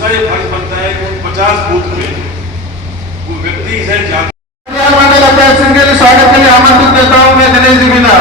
उसका ये फर्ज बनता है कि 50 बूथ में वो व्यक्ति से सिंह के लिए स्वागत के लिए आमंत्रित देता हूँ मैं दिनेश जी बिना।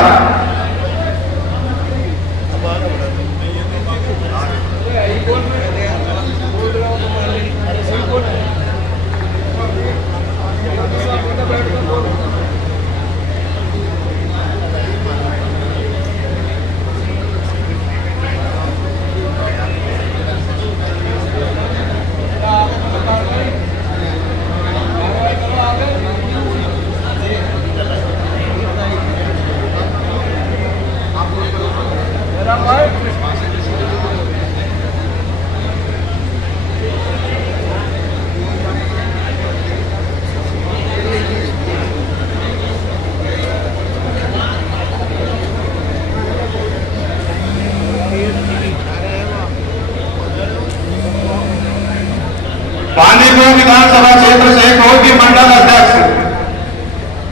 पानीपत विधानसभा क्षेत्र से कोई भी मंडल अध्यक्ष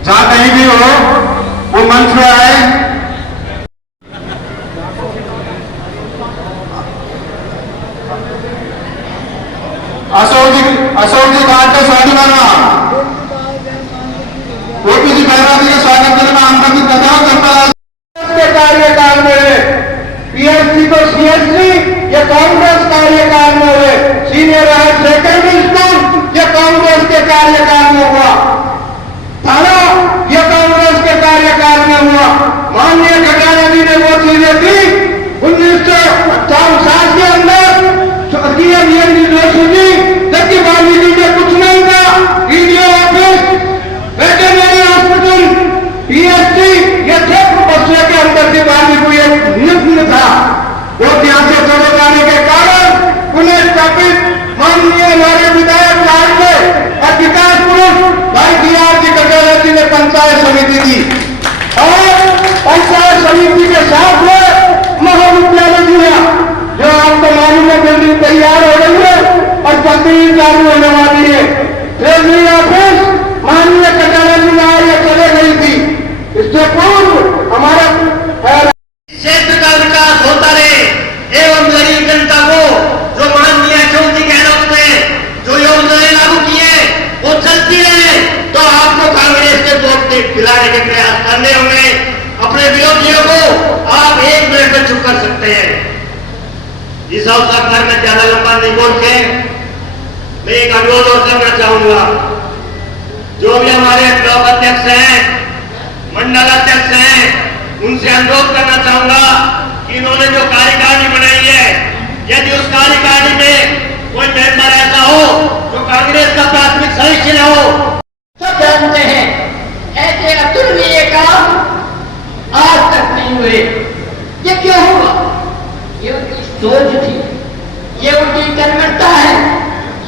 जहां कहीं भी हो वो मंच में आए। अशोक जी घाट का स्वागत करना, ओपी जी बहरा जी का स्वागत करना आमंत्रित करता हूं। के कार्यकाल में पीएससी को सीएससी या कांग्रेस कार्यकाल में हुए, सीनियर हायर सेकेंडरी स्कूल ये कांग्रेस के कार्यकाल में हुआ, थाना ये कांग्रेस के कार्यकाल में हुआ। माननीय खजाना जी ने वो चीजें दी 1950 के अंदर जबकि वाल्मीकि में कुछ नहीं था। EDO office, veterinary hospital, PSC ये क्षेत्र बस्तियों के अंदर से वाल्मीकि एक निम्न था। वो यहाँ से चले जाने के कारण पुनः स्थापित माननीय हमारे विधायक साहब ने और विकास पुरुष भाई DR जी खजाना जी ने पंचायत समिति दी और पंचायत समिति के साथ में महाविद्यालय दिया जो आपको मालूम है बिल्डिंग तैयार हो रही है और जल्दी चालू होने वाली है। ट्रेजरी ऑफिस माननीय खजाना जी में ये चले गई थी। इससे पूर्व हमारा क्षेत्र का विकास होता रहे एवं गरीब जनता को जो माननीय अशोक जी गहलोत ने जो योजनाएं लागू किए वो चलती रहे तो आपको कांग्रेस के वोट दिलाने के प्रयास करने होंगे। अपने विरोधियों को आप 1 मिनट में चुप कर सकते हैं। इस अवसर पर मैं ज्यादा लंबा नहीं बोल के मैं एक अनुरोध और करना चाहूंगा। जो भी हमारे ब्लॉक अध्यक्ष हैं, मंडल अध्यक्ष हैं, उनसे अनुरोध करना चाहूंगा कि इन्होंने जो कार्यकारिणी बनाई है, यदि उस कार्यकारिणी में कोई मेंबर ऐसा हो जो कांग्रेस का प्राथमिक सदस्य न हो। सब जानते हैं ऐसे अतुलनीय काम आज तक नहीं हुए। ये क्यों हुआ? ये उनकी सोच थी, ये उनकी कर्मठता है,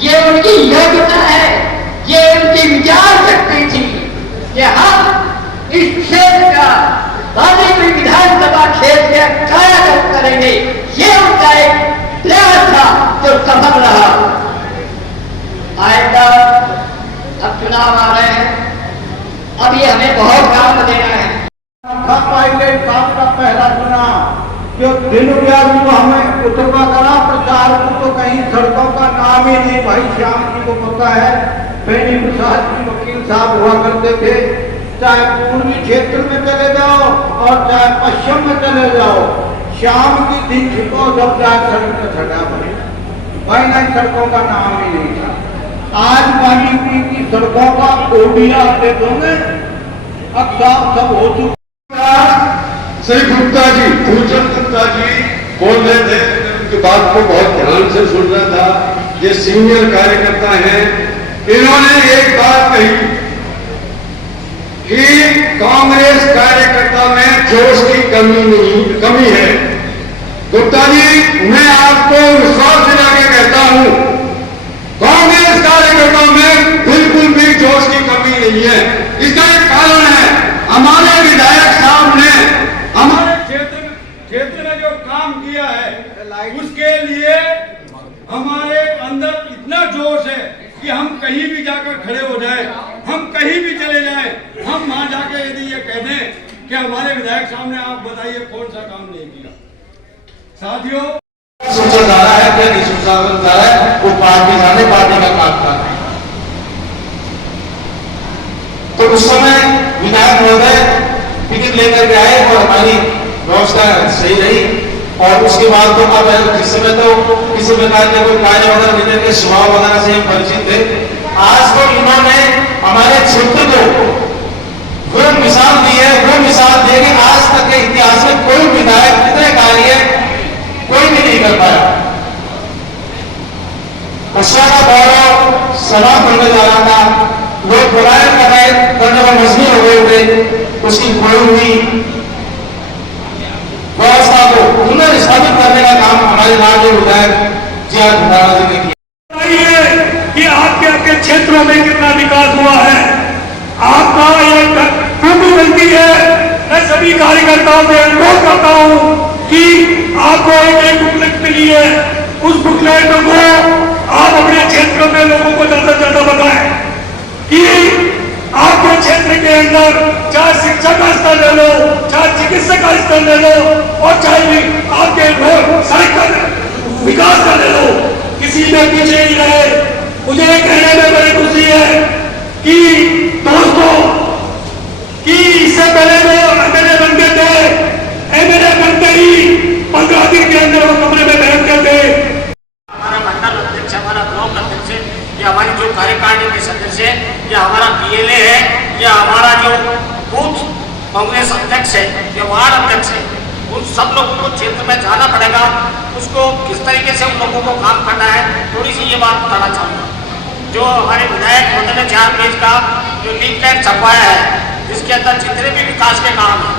ये उनकी योग्यता है, ये उनकी विचार शक्ति थी कि हम इस क्षेत्र का वाल्मीकि विधानसभा क्षेत्र का कायाकल्प करेंगे। ये उनका एक प्रयास था जो सफल रहा। आएगा अब चुनाव आ रहे हैं, अब ये हमें बहुत काम देना है। पाइलट काम का पहला चुनाव जो दिन व्यापी को हमें उतरवा करा प्रचार को तो कहीं सड़कों का नाम ही नहीं। भाई श्याम जी को पता है बेनी प्रसाद जी वकील साहब हुआ करते थे। चाहे पूर्वी क्षेत्र में चले जाओ और चाहे पश्चिम में चले जाओ, शाम की दिन छिपो जब जाए सड़क पर छटा पड़े। भाई नहीं सड़कों का नाम ही नहीं था। आज वाल्मीकि की सड़कों का ओडिया दे दोगे अब साफ सब हो चुका। श्री गुप्ता जी, भूचंद गुप्ता जी बोल रहे थे, उनकी बात को बहुत ध्यान से सुन रहा था। ये सीनियर कार्यकर्ता हैं, इन्होंने एक बात कही कि कांग्रेस कार्यकर्ता में जोश की कमी है। गुप्ता जी, मैं आपको विश्वास दिला के कहता हूं कांग्रेस कार्यकर्ताओं में बिल्कुल भी जोश की कमी नहीं है। इसका एक कारण है हमारे विधायक साहब ने हमारे क्षेत्र में जो काम किया है उसके लिए हमारे अंदर इतना जोश है कि हम कहीं भी जाकर खड़े हो जाए, हम कहीं भी चले जाए, हम वहां जाके यदि ये कह दें कि हमारे विधायक साहब ने आप बताइए कौन सा काम नहीं किया। साथियों, सोचा जा रहा है, क्या नहीं सोचा जा रहा है, वो पार्टी जाने, पार्टी का काम कर रहे हैं। तो उस समय विधायक महोदय टिकट लेकर के आए और हमारी व्यवस्था सही रही। और उसके बाद तो अब जिस समय तो किसी प्रकार के कोई कार्य वगैरह लेने के स्वभाव वगैरह से परिचित थे, आज तो इन्होंने हमारे क्षेत्र को वो मिसाल दी है, वो मिसाल दे के आज तक के इतिहास में कोई विधायक इतने कार्य कोई भी नहीं कर पाया। बसपा का गौरव सभा करने जा रहा था, लोग पलायन करने पर मजबूर हो गए थे, उसकी खोई हुई व्यवस्था को पुनर्स्थापित करने का काम हमारे राज्य विधायक जी आर खंडाणा जी ने किया। कि आपके क्षेत्रों में कितना विकास हुआ है, आपका ये टूटी गलती है। मैं सभी कार्यकर्ताओं से अनुरोध करता हूं कि आपको एक बुकलेट मिली है, उस बुकलेट को आप अपने क्षेत्र में लोगों को ज्यादा से ज्यादा बताएं कि आपके क्षेत्र के अंदर चाहे शिक्षा का स्तर ले लो, चाहे चिकित्सा का स्तर ले लो, और चाहे आपके सड़क का विकास का ले लो, किसी में पीछे ही रहे। मुझे कहने में बड़ी खुशी है कि दोस्तों कि इससे पहले जो एमएलए बनते थे, एमएलए बनते ही 15 दिन के अंदर वो कमरे में बैठते थे। हमारा मंडल अध्यक्ष, हमारा ब्लॉक अध्यक्ष, या हमारी जो कार्यकारिणी के सदस्य है, या हमारा पीएलए है, या हमारा जो बूथ कांग्रेस अध्यक्ष है, या वार्ड अध्यक्ष है, उन सब लोगों को क्षेत्र में जाना पड़ेगा। उसको किस तरीके से उन लोगों को काम करना है, थोड़ी सी ये बात बताना चाहूँगा। जो हमारे विधायक महोदय ने 4 पेज का जो लीफलेट छपवाया है, जिसके अंदर जितने भी विकास के काम है,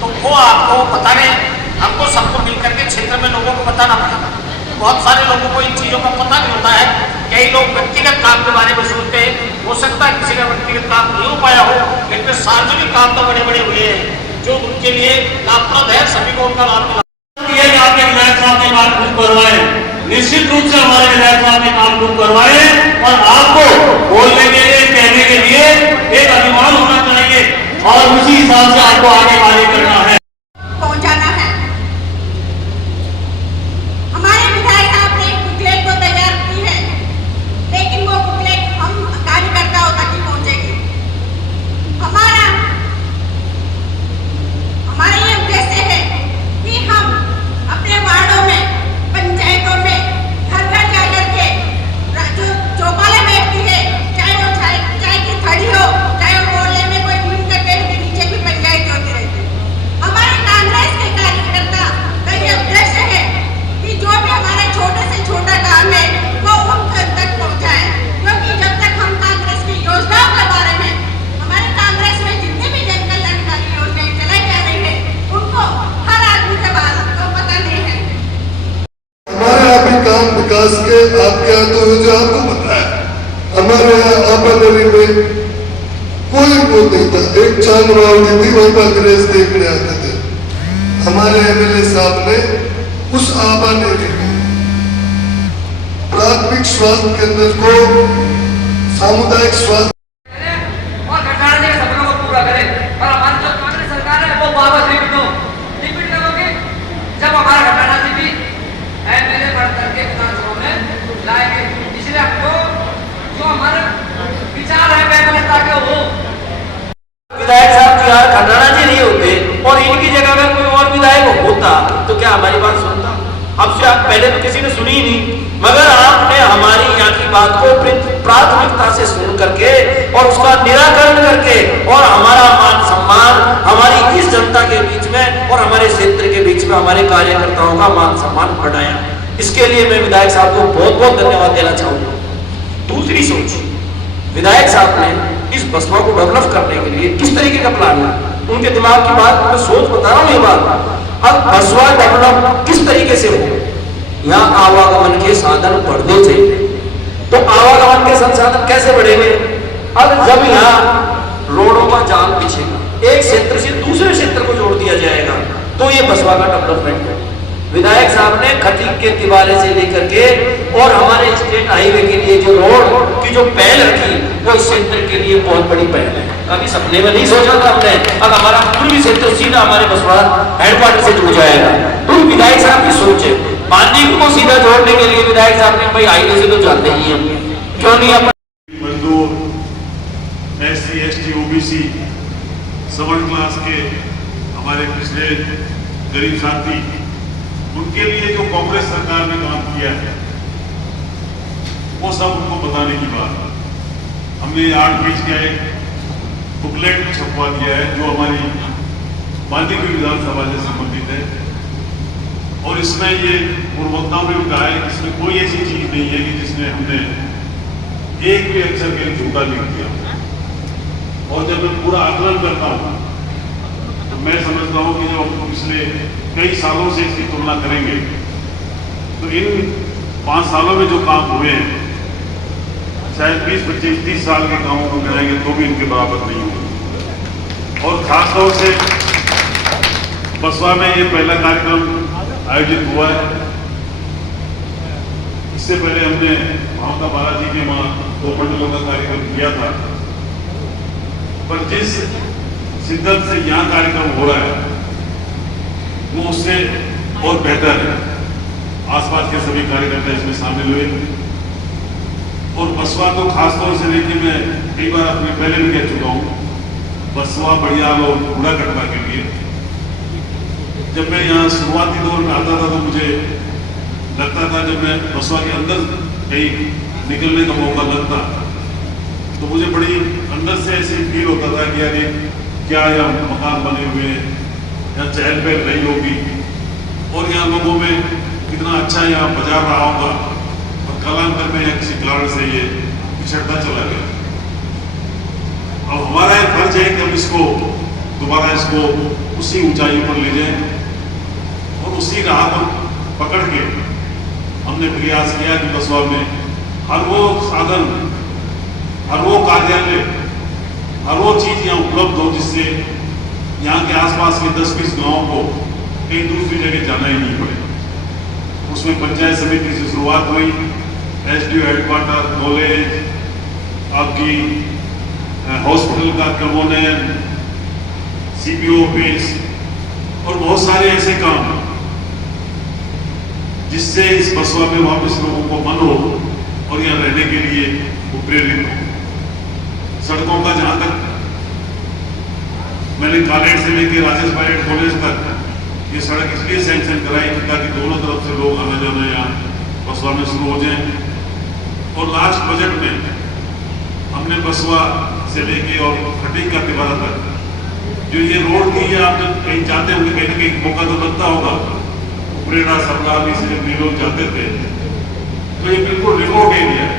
तो वो आपको बताने, हमको सबको मिलकर के क्षेत्र में लोगों को बताना पड़ेगा। बहुत सारे लोगों को इन चीज़ों का पता नहीं होता है। कई लोग व्यक्तिगत काम के बारे में सोचते हैं, हो सकता है किसी का व्यक्तिगत काम नहीं हो पाया हो, लेकिन सार्वजनिक काम तो बड़े बड़े हुए हैं जो उनके लिए लाभप्रद है, सभी को उनका लाभ मिला। आपके विधायक साहब ने बात खूब करवाए, निश्चित रूप से हमारे विधायक साहब ने काम खूब करवाए, और आपको बोलने के लिए, कहने के लिए एक अभिमान होना चाहिए, और उसी हिसाब से आपको आगे कार्य करना है, पहुंचाना है। हमारे विधायक साहब ने एक बुकलेट को तैयार की है, लेकिन वो बुकलेट हम कार्यकर्ताओं तक ही पहुंचेगी। हमारा ये उद्देश्य है कि हम अपने वार्डों में, पंचायतों में घर घर जाकर के जो चौपालें बैठती है, चाहे वो चाय की थड़ी हो, चाहे वो मोहल्ले में कोई नीम के पेड़ के नीचे भी पंचायत होती रहती है। हमारे कांग्रेस के कार्यकर्ता का ये उद्देश्य है कि जो भी हमारा छोटे से छोटा काम है वो उन तक पहुंचाए, क्योंकि जब तक हम कांग्रेस की योजनाओं के बारे में, हमारे कांग्रेस में जितने भी जन कल्याणकारी योजनाएं चलाई जा रही है, उनको हर आदमी के बारे में पता नहीं है। हमारे यहाँ भी काम विकास के आपके यहाँ तो जो आपको पता है, हमारे यहाँ आबादी में कोई वो नहीं था। एक चांद रावड़ी थी, वही पर अंग्रेज देखने आते थे। हमारे एमएलए साहब ने उस आबादी में प्राथमिक स्वास्थ्य केंद्र को सामुदायिक स्वास्थ्य और खंडाणा जी के सपनों को पूरा करें। और हमारी जो कांग्रेस सरकार है वो वापस रिपीट करोगे। जब हमारा खंडाणा जी भी एमएलए बढ़ करके विधानसभा में लाएंगे, इसलिए हमको जो हमारे विचार है वैकल्पिकता के हो। विधायक साहब जी आर खंडाणा जी नहीं होते और इनकी जगह में कोई और विधायक होता तो क्या हमारी बात सुनता? हमसे आप पहले तो किसी ने सुनी ही नहीं, मगर आपने हमारी यहाँ की बात को प्राथमिकता से सुन करके और उसका निराकरण करके और हमारा मान सम्मान हमारी इस जनता के बीच में और हमारे क्षेत्र के बीच में हमारे कार्यकर्ताओं का मान सम्मान बढ़ाया। इसके लिए मैं विधायक साहब को बहुत बहुत धन्यवाद देना चाहूंगा। दूसरी सोच, विधायक साहब ने इस बसपा को डेवलप करने के लिए किस तरीके का प्लान है, उनके दिमाग की बात मैं सोच बता रहा हूँ। ये बात अब बसपा डेवलप किस तरीके से हो, यहाँ आवागमन के साधन बढ़ने चाहिए, तो आवागमन के संसाधन कैसे बढ़ेंगे? अब जब यहाँ रोडों का जाल बिछेगा, एक क्षेत्र से दूसरे क्षेत्र को जोड़ दिया जाएगा, तो ये बसपा का डेवलपमेंट है। विधायक साहब ने खटीक के तिवारे से लेकर के और हमारे स्टेट हाईवे के लिए जो रोड की जो पहल रखी, वो इस क्षेत्र के लिए बहुत बड़ी पहल है। कभी सपने में नहीं सोचा था हमने, अब हमारा पूर्वी क्षेत्र सीधा हमारे बसपा हेडक्वार्टर से जुड़ जाएगा। तो विधायक साहब की सोच है, माननीय को सीधा जोड़ने के लिए विधायक साहब ने भाई हाईवे से तो जाते ही हैं, क्यों नहीं अपन मजदूर, SC, ST, OBC, सवर्ण क्लास के हमारे पिछले गरीब साथी, उनके लिए जो कांग्रेस सरकार ने काम किया है वो सब उनको बताने की बात है। हमने 8 पेज का एक बुकलेट छपवा दिया है जो हमारी बांदीकुई विधानसभा से संबंधित है, और इसमें ये पूर्ववक्ताओं ने भी कहा है कि इसमें कोई ऐसी चीज नहीं है कि जिसमें हमने एक भी अक्षर के लिए झूठा लिख दिया। और जब मैं पूरा आकलन करता हूँ तो मैं समझता हूँ कि जब हम पिछले कई सालों से इसकी तुलना करेंगे तो इन 5 सालों में जो काम हुए हैं शायद 20, 25, 30 साल के कामों को गिनाएंगे तो भी इनके बराबर नहीं होंगे। और खासतौर से बसवा में ये पहला कार्यक्रम आयोजित हुआ है। इससे पहले हमने माता बालाजी के वहाँ 2 मंडलों का कार्यक्रम किया था, पर जिस शिद्दत से यहाँ कार्यक्रम हो रहा है वो उससे और बेहतर है। आसपास के सभी कार्यकर्ता इसमें शामिल हुए, और बसवा तो खासतौर से देखिए, मैं कई बार अपने पहले भी कह चुका हूँ, बसवा बढ़िया और बूढ़ा कटवा के लिए जब मैं यहाँ शुरुआती दौर में आता था तो मुझे लगता था, जब मैं बसवा के अंदर कहीं निकलने का मौका लगता तो मुझे बड़ी अंदर से ऐसी फील होता था कि यार क्या यहाँ मकान बने हुए हैं, यहाँ चहल पहल रही होगी, और यहाँ लोगों में कितना अच्छा यहाँ बाजार रहा होगा, और कालांतर में या किसी कारण से ये पिछड़ता चला गया। अब हमारा ये फर्ज है कि हम इसको दोबारा इसको उसी ऊंचाई पर ले जाएं, और उसी राह पर पकड़ के हमने प्रयास किया कि बसवा में हर वो साधन, हर वो कार्यालय, हर वो चीज यहाँ उपलब्ध हो जिससे यहाँ के आसपास के 10-20 गांवों को कहीं दूसरी जगह जाना ही नहीं पड़े। उसमें पंचायत समिति से शुरुआत हुई, SDO हेडक्वार्टर, कॉलेज, आपकी हॉस्पिटल का कमोनेन, CPO ऑफिस, और बहुत सारे ऐसे काम जिससे इस बसवा में वापस लोगों को मन हो और यहाँ रहने के लिए वो प्रेरित हो। सड़कों का जहां तक मैंने कॉलेज से लेकर राजेश पायलट कॉलेज तक ये सड़क इसलिए सैंक्शन कराई ताकि दोनों तरफ से लोग आना जाना यहाँ बसवा में शुरू हो जाए। और लास्ट बजट में हमने बसवा से लेके और खटीक का तिवारा तक जो ये रोड की है, आप जब कहीं जाते होंगे कहीं ना कहीं मौका तो बनता होगा, उपरेड़ा सरदारनी से जब लोग जाते थे तो ये बिल्कुल रिमोट एरिया है,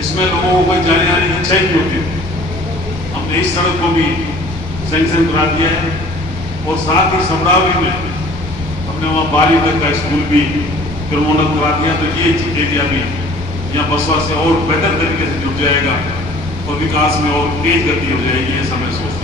इसमें लोगों को कोई जाने आने की इच्छा ही नहीं होती। हमने इस सड़क को भी सैंक्शन करा दिया है, और साथ ही समरावली में हमने वहाँ 12वीं तक का स्कूल भी क्रमोन्नत करा दिया। तो ये एरिया भी यहाँ बसवा से और बेहतर तरीके से जुड़ जाएगा और विकास में और तेज गति हो जाएगी, ऐसा मैं सोचता हूँ।